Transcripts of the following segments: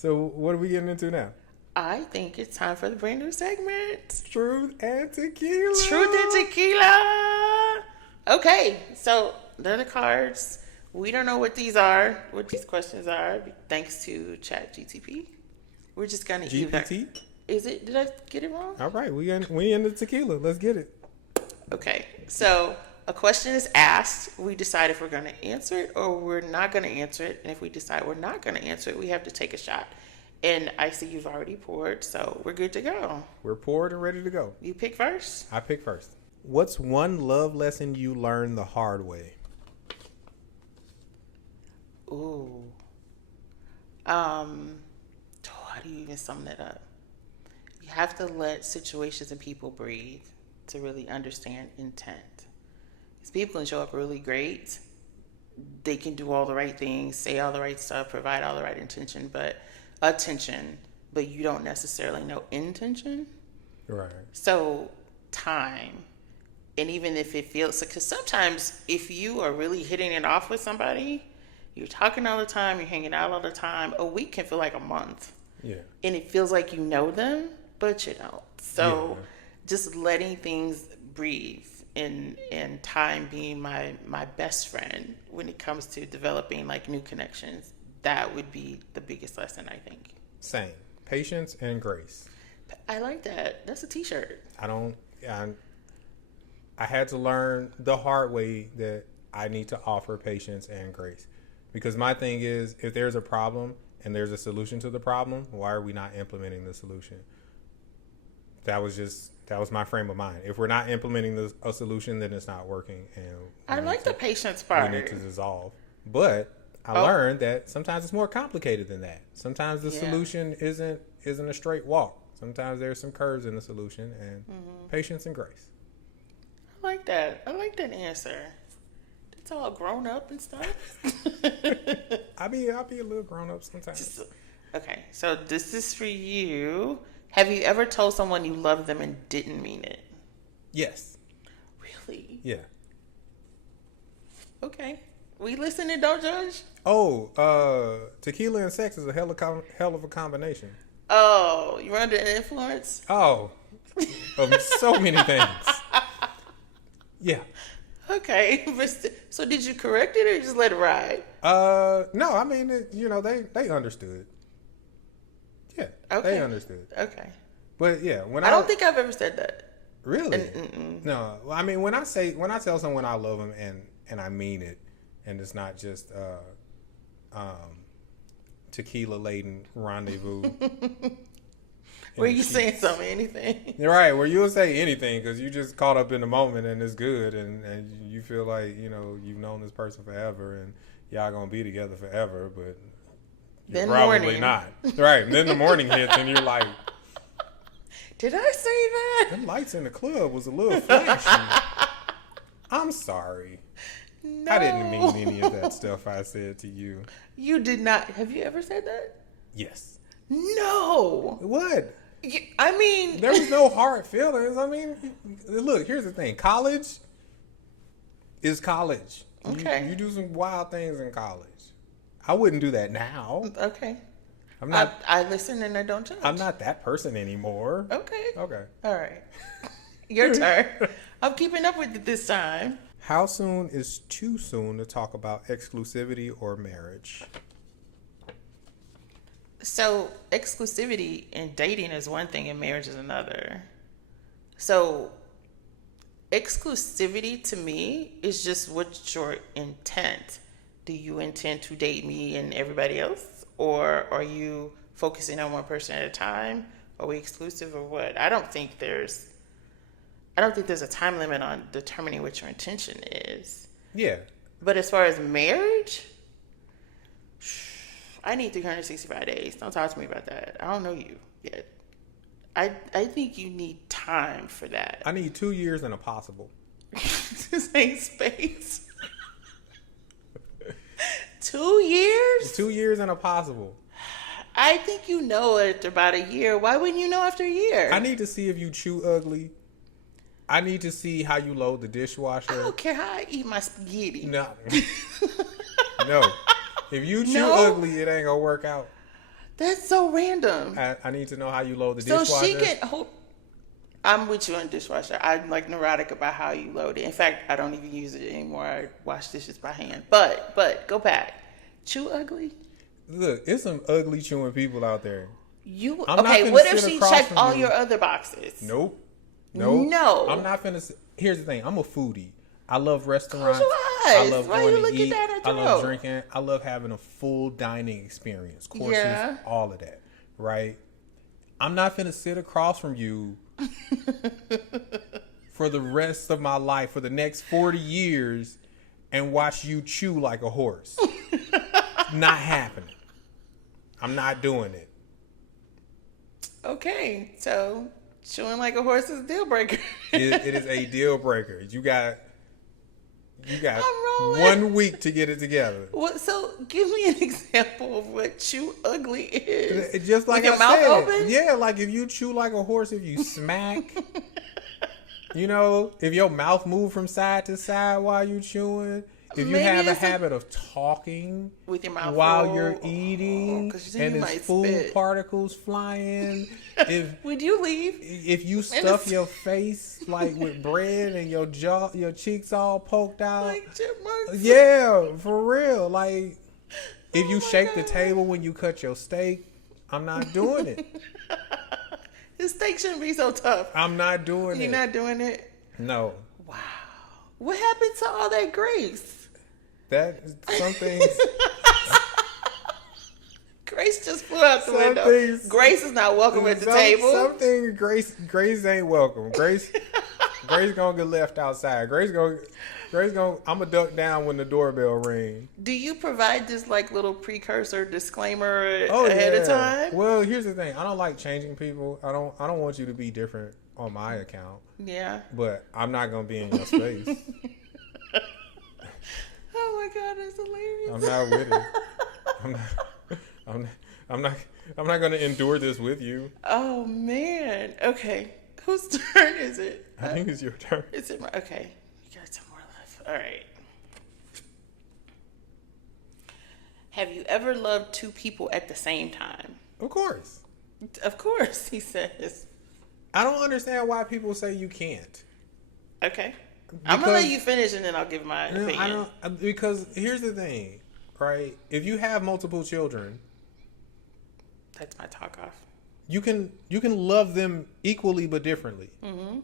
So what are we getting into now? I think it's time for the brand new segment. Truth and tequila. Truth and tequila. Okay, so they're the cards. We don't know what these are, what these questions are, thanks to ChatGTP. We're just gonna GPT? Is it? Did I get it wrong? All right, we in the tequila. Let's get it. Okay, so a question is asked. We decide if we're going to answer it or we're not going to answer it. And if we decide we're not going to answer it, we have to take a shot. And I see you've already poured, so we're good to go. We're poured and ready to go. You pick first? I pick first. What's one love lesson you learned the hard way? Ooh. How do you even sum that up? You have to let situations and people breathe to really understand intent. Because people can show up really great. They can do all the right things, say all the right stuff, provide all the right attention, but you don't necessarily know intention. Right. So time. And even if it feels, because sometimes if you are really hitting it off with somebody, you're talking all the time, you're hanging out all the time, a week can feel like a month. Yeah. And it feels like you know them, but you don't. So just letting things breathe and time being my best friend when it comes to developing like new connections, that would be the biggest lesson, I think. Same. Patience and grace. I like that. That's a t-shirt. I had to learn the hard way that I need to offer patience and grace. Because my thing is, if there's a problem and there's a solution to the problem, why are we not implementing the solution? That was my frame of mind. If we're not implementing a solution, then it's not working. And I like the patience part. We need to dissolve. But I learned that sometimes it's more complicated than that. Sometimes the solution isn't a straight walk. Sometimes there's some curves in the solution, and patience and grace. I like that. I like that answer. It's all grown up and stuff. I'll be a little grown up sometimes. Okay, so this is for you. Have you ever told someone you love them and didn't mean it? Yes. Really? Yeah. Okay. We listen and don't judge? Oh, tequila and sex is a hell of a combination. Oh, you're under influence? Oh, of so many things. Yeah. Okay. So did you correct it or just let it ride? No, I mean, they understood. Yeah, okay. They understood. Okay. But yeah, I don't think I've ever said that. Really? No. I mean, when I tell someone I love them and I mean it, and it's not just tequila laden rendezvous. Where you saying something, anything? You're right. Where you'll say anything because you just caught up in the moment and it's good and you feel like you've known this person forever and y'all gonna be together forever, but you're probably not. Right. And then the morning hits and you're like, did I say that? Them lights in the club was a little flashy. I'm sorry. No. I didn't mean any of that stuff I said to you. You did not. Have you ever said that? Yes. No. What? I mean, there was no hard feelings. I mean, look, here's the thing. College is college. Okay. You do some wild things in college. I wouldn't do that now. Okay. I'm not. I listen and I don't judge. I'm not that person anymore. Okay. Okay. All right. Your turn. I'm keeping up with it this time. How soon is too soon to talk about exclusivity or marriage? So exclusivity in dating is one thing and marriage is another. So exclusivity to me is just what's your intent. Do you intend to date me and everybody else? Or are you focusing on one person at a time? Are we exclusive or what? I don't think there's a time limit on determining what your intention is. Yeah. But as far as marriage, I need 365 days. Don't talk to me about that. I don't know you yet. I think you need time for that. I need 2 years and a possible. This ain't space. 2 years? 2 years and a possible. I think you know after about a year. Why wouldn't you know after a year? I need to see if you chew ugly. I need to see how you load the dishwasher. I don't care how I eat my spaghetti. No. No. If you chew ugly, it ain't gonna work out. That's so random. I need to know how you load the So dishwasher. she can hold. I'm with you on dishwasher. I'm like neurotic about how you load it. In fact, I don't even use it anymore. I wash dishes by hand. But go back. Chew ugly. Look, it's some ugly chewing people out there. You I'm not okay? finna What if sit she across checked from all you. your other boxes? Nope. No. I'm not finna. Here's the thing. I'm a foodie. I love restaurants. Close your eyes. I love Why going you to looking eat. down at I your love throat? drinking. I love having a full dining experience. Courses, Yeah. all of that. Right? I'm not finna sit across from you for the rest of my life, for the next 40 years, and watch you chew like a horse. Not happening. I'm not doing it. Okay, so chewing like a horse is a deal breaker. It is a deal breaker. You got I'm rolling. 1 week to get it together. What? So give me an example of what chew ugly is. It's just like With your I mouth said. open? Yeah, like if you chew like a horse, if you smack, if your mouth move from side to side while you chewing, if you Maybe have a it's a- habit of talking With your mouth while full. you're eating, 'Cause you and might there's food spit. particles flying, Would you leave? if you stuff it's- your face like with bread and your cheeks all poked out, Like chipmunks? yeah, for real. Like if Oh you my shake the God. table when you cut your steak, I'm not doing it. This steak shouldn't be so tough. I'm not doing You're it. not doing it? No, Wow. What happened to all that grace? that some things. Grace just flew out the Some window. things- Grace is not welcome at the some, table. Some things Grace ain't welcome. Grace gonna get left outside. Grace gonna. I'm gonna duck down when the doorbell ring. Do you provide this like little precursor disclaimer Oh, ahead yeah. of time? Well, here's the thing. I don't like changing people. I don't want you to be different on my account. Yeah. But I'm not gonna be in your space. Oh my God, that's hilarious. I'm not with it. I'm not gonna endure this with you. Oh man. Okay. Whose turn is it? I think it's your turn. Is it my? Okay. You got 10 more left. All right. Have you ever loved two people at the same time? Of course. Of course, he says. I don't understand why people say you can't. Okay. I'm gonna let Because- you finish and then I'll give my No, opinion. I don't, because here's the thing, right? If you have multiple children, That's my talk off. you can love them equally but differently. Mm-hmm.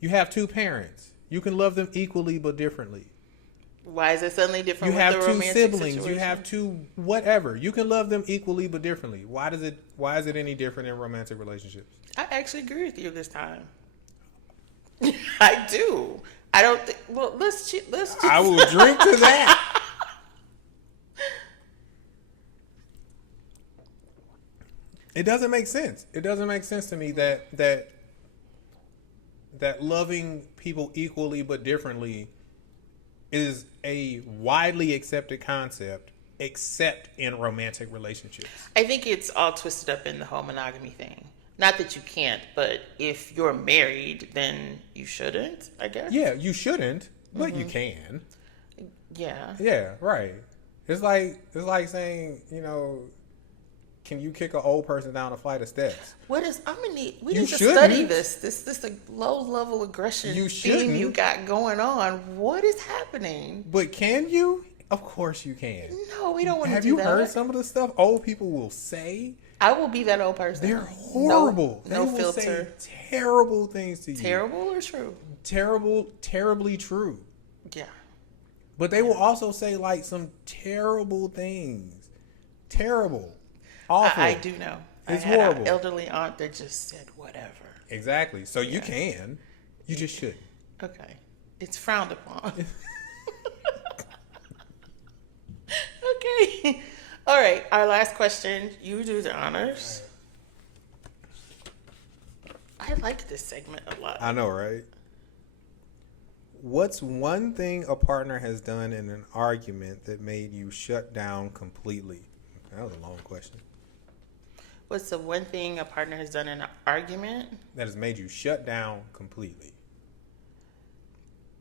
You have two parents. You can love them equally but differently. Why is it suddenly You different have with the two romantic siblings. situation? You have two whatever. You can love them equally but differently. Why is it any different in romantic relationships? I actually agree with you this time. I do. I don't think. Well, let's just. I will drink to that. It doesn't make sense. It doesn't make sense to me that loving people equally but differently is a widely accepted concept, except in romantic relationships. I think it's all twisted up in the whole monogamy thing. Not that you can't, but if you're married, then you shouldn't, I guess. Yeah, you shouldn't, but you can. Yeah. Yeah, right. It's like saying, can you kick an old person down a flight of steps? What is? I'm gonna need. We You need to shouldn't. study this. This a low level aggression You theme shouldn't. you got going on. What is happening? But can you? Of course you can. No, we don't want to Have do you that. heard some of the stuff old people will say? I will be that old person. They're horrible. No They will filter. say terrible things to you. Terrible or true? Terrible, terribly true. Yeah. But they will also say like some terrible things. Terrible. Awful. I do know. It's I had horrible. an elderly aunt that just said whatever. Exactly. So you can. You just shouldn't. Okay. It's frowned upon. Okay. All right. Our last question. You do the honors. I like this segment a lot. I know, right? What's one thing a partner has done in an argument that made you shut down completely? That was a long question. What's the one thing a partner has done in an argument? That has made you shut down completely.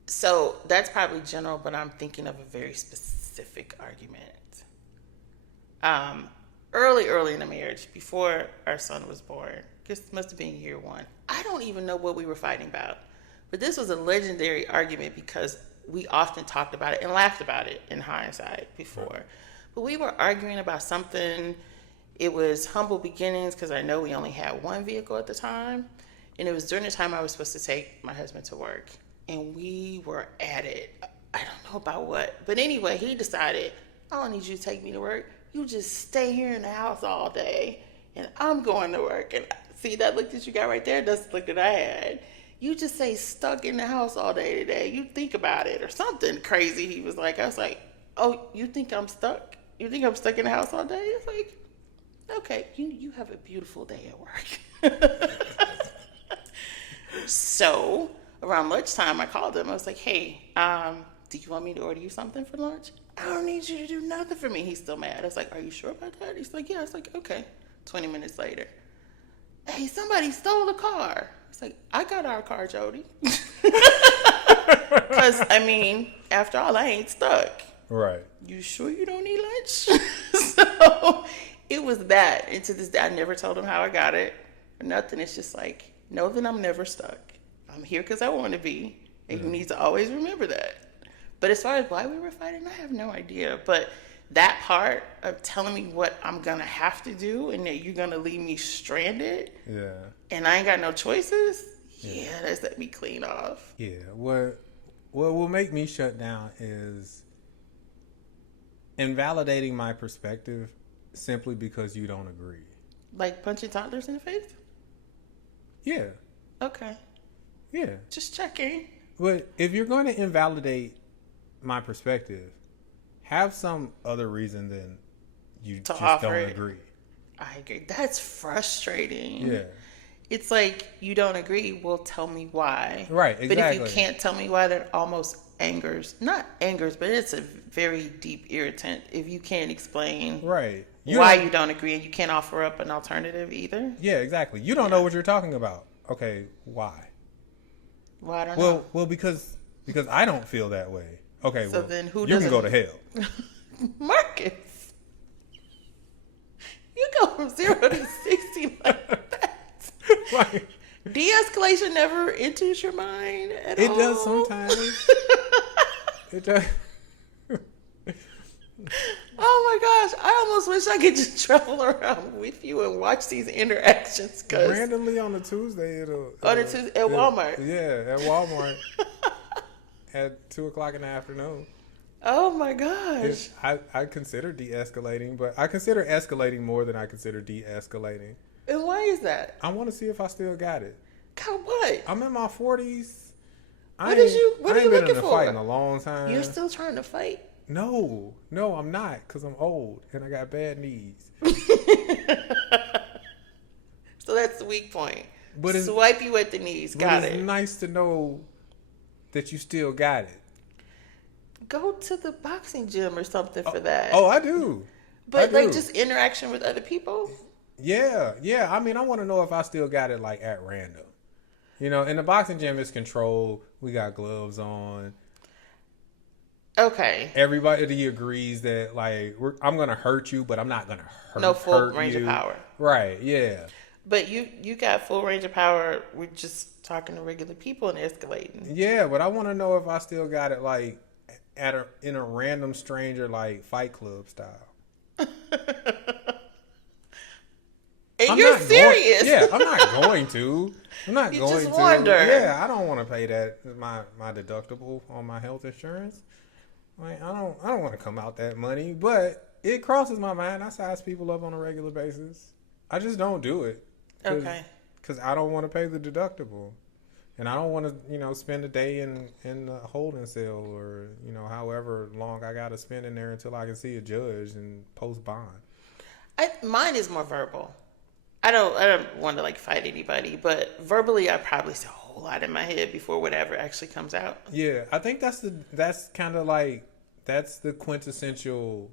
So that's probably general, but I'm thinking of a very specific argument. early in the marriage, before our son was born. This must have been year one. I don't even know what we were fighting about. But this was a legendary argument because we often talked about it and laughed about it in hindsight before. But we were arguing about something. It was humble beginnings because I know we only had one vehicle at the time. And it was during the time I was supposed to take my husband to work. And we were at it. I don't know about what. But anyway, he decided, I don't need you to take me to work. You just stay here in the house all day. And I'm going to work. And see that look that you got right there? That's the look that I had. You just say stuck in the house all day today. You think about it or something crazy. He was like, I was like, oh, you think I'm stuck? You think I'm stuck in the house all day? It's like, okay, you have a beautiful day at work. So around lunchtime, I called him. I was like, hey, do you want me to order you something for lunch? I don't need you to do nothing for me. He's still mad. I was like, are you sure about that? He's like, yeah. I was like, okay. 20 minutes later, hey, somebody stole the car. It's like, I got our car, Jody. Because, I mean, after all, I ain't stuck. Right. You sure you don't need lunch? So it was that. And to this day, I never told him how I got it or nothing. It's just like, know that I'm never stuck. I'm here because I want to be. And you need to always remember that. But as far as why we were fighting, I have no idea. But that part of telling me what I'm going to have to do and that you're going to leave me stranded. Yeah. And I ain't got no choices. Yeah, that's let me clean off. Yeah. What will make me shut down is invalidating my perspective simply because you don't agree. Like punching toddlers in the face? Yeah. Okay. Yeah. Just checking. But if you're going to invalidate my perspective, have some other reason than you to just offer don't it. agree. I agree. That's frustrating. Yeah. It's like, you don't agree, well, tell me why. Right, exactly. But if you can't tell me why, that almost not angers, but it's a very deep irritant if you can't explain right. why you don't agree and you can't offer up an alternative either. Yeah, exactly. You don't know what you're talking about. Okay, why? Well, I don't know. Well, because I don't feel that way. Okay, So well, then who you can go to hell. Marcus, you go from 0 to 60 like that. Like, De-escalation never enters your mind at all? it does sometimes. It does. Oh my gosh, I almost wish I could just travel around with you and watch these interactions. Cause Randomly on a Tuesday, at Walmart. Yeah, at Walmart at 2:00 in the afternoon. Oh my gosh. I consider de-escalating, but I consider escalating more than I consider de-escalating. And why is that? I want to see if I still got it. God, what? I'm in my 40s. What are you looking for? I ain't been in a fight in a long time. You're still trying to fight? No, I'm not, because I'm old and I got bad knees. So that's the weak point. But swipe you at the knees. Got it. It's nice to know that you still got it. Go to the boxing gym or something for that. Oh, I do. But like just interaction with other people? Yeah. I mean, I want to know if I still got it like at random. You know, in the boxing gym, it's controlled. We got gloves on. Okay. Everybody agrees that like I'm gonna hurt you, but I'm not gonna hurt. No full hurt range you. of power. Right. Yeah. But you got full range of power. We're just talking to regular people and escalating. Yeah, but I want to know if I still got it like in a random stranger like Fight Club style. And you're serious? I'm not going to. I'm not you going just to. Wonder. Yeah, I don't want to pay that my deductible on my health insurance. Like, I don't want to come out that money, but it crosses my mind. I size people up on a regular basis. I just don't do it. Okay. Because I don't want to pay the deductible, and I don't want to spend a day in a holding cell or however long I got to spend in there until I can see a judge and post bond. Mine is more verbal. I don't want to like fight anybody, but verbally I probably say a whole lot in my head before whatever actually comes out. Yeah, I think that's kind of like that's the quintessential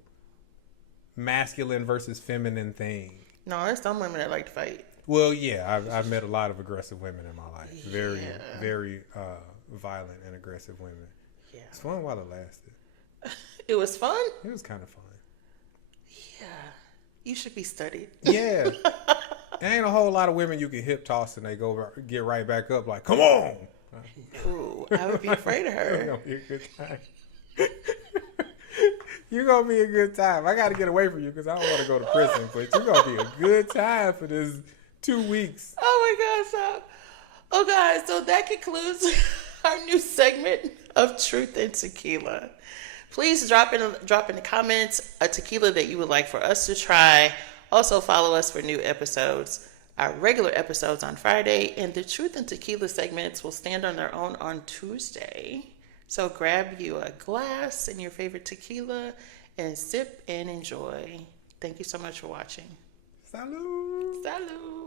masculine versus feminine thing. No, there's some women that like to fight. Well, yeah, I've met a lot of aggressive women in my life. Very, very violent and aggressive women. Yeah, it's fun while it lasted. It was fun? It was kind of fun. Yeah. You should be studied. Yeah. There ain't a whole lot of women you can hip toss and they get right back up like, come on. No, I would be afraid of It's her. gonna be a good time. You're gonna be a good time. I gotta get away from you because I don't want to go to prison, but you're gonna be a good time for this 2 weeks. Oh my gosh. Oh, guys, so that concludes our new segment of Truth and Tequila. Please drop in the comments a tequila that you would like for us to try. Also, follow us for new episodes. Our regular episodes on Friday, and the Truth and Tequila segments will stand on their own on Tuesday. So grab you a glass and your favorite tequila and sip and enjoy. Thank you so much for watching. Salud. Salud.